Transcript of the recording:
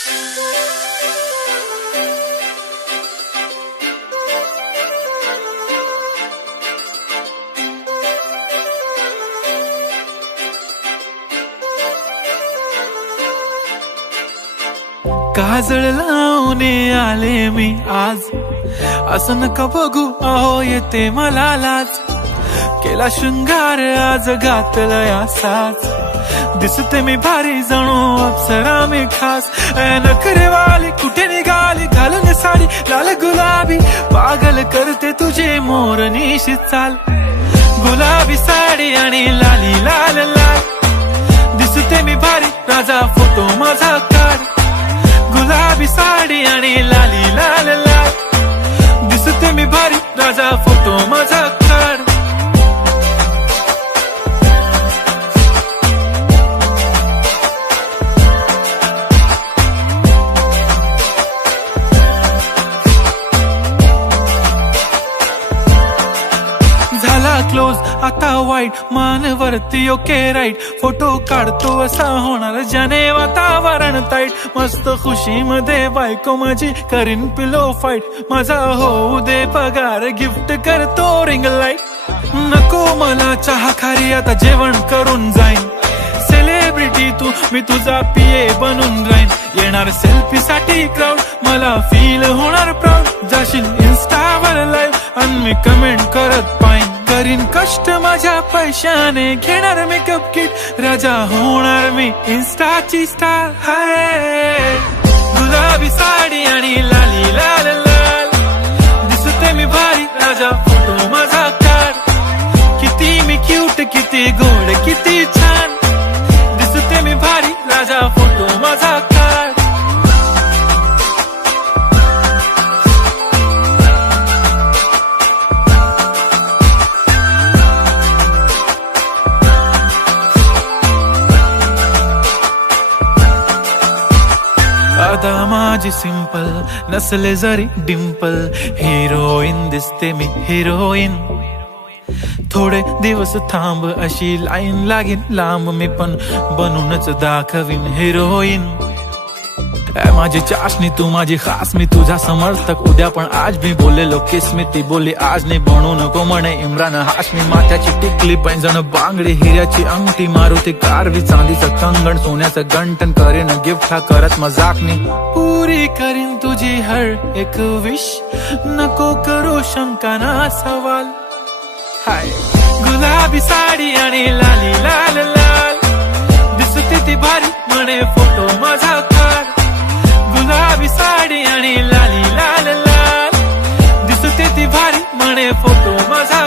काजळ लावून आले मी आज, असं नका बघू अहो येते मला लाज। केला शृंगार आज घातलाय असाच, दिसते मी भारी जणू अप्सरा मी खास। नखरेवाली कुठे निघाली घालून साडी लाल गुलाबी, पागल करते तुझे मोरनीशी चाल। गुलाबी साडी आणि लाली लाल लाल, दिसते मी भारी राजा फोटो माझा काढ। गुलाबी साडी आणि लाली लाल लाल, दिसते मी भारी राजा फोटो माझा काढ। झाला क्लोज आता वाईट, मान वरती ओके राईट, फोटो काढतो असा होणार ज्याने वातावरण ताईट। मस्त खुशी मध्ये बायको माझी करीन पिलो फाईट, माझा होऊ दे पगार गिफ्ट करतो रिंग लाईट। नको मला चहा खारी आता जेवण करून जाईन, सेलिब्रिटी तू मी तुझा पिये बनून राहीन। येणार सेल्फी साठी क्राऊड मला फील होणार प्राऊड, जाशील इन्स्टावर लाईव्ह आणि मी कमेंट करत पाईन। करीन कष्ट माझ्या पैशाने घेणार मेकअप किट, राजा होणार मी इन्स्टाची स्टार। हाय गुलाबी साडी आणि लाली लाल लाल, दिसते मी भारी राजा फोटो माझा काढ। किती मी क्यूट किती गोड किती छान, दिसते मी भारी राजा फोटो माझा काढ। आता माझी सिंपल नसले जरी डिंपल, हिरोईन दिसते मी हिरोईन। थोडे दिवस थांब अशी लाईन लागेल लांब, मी पण बनूनच दाखवीन हिरोईन। माझी चाशनी तू माझी खास, मी तुझा समर्थक उद्या पण आज मी बोलेलो किस मी, ती बोली आज नाही बनू नको म्हणे इम्रान हाशमी। माथ्याची टिकली पैंजण बांगडी हिऱ्याची अंगठी, मारुती कारवी चांदीचं कंगण सोन्याचं गंटन, करेन गिफ्ट हा करत मजाकनी। पुरी करीन तुझी हर एक विश, नको करू शंका ना सवाल। हाय गुलाबी साडी आणि लाली लाल लाल, दिसते ती भारी म्हणे फोटो माझा काढ। गुलाबी साडी आणि लाली लाल लाल, दिसते ती भारी म्हणे फोटो माझा